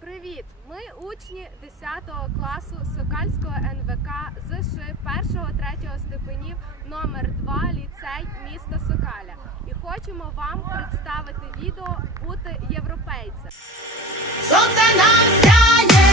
Привіт! Ми учні 10 класу Сокальського НВК ЗШ 1-3 степенів номер 2 ліцей міста Сокаля. І хочемо вам представити відео Бути європейцем. Сонце нам сяє!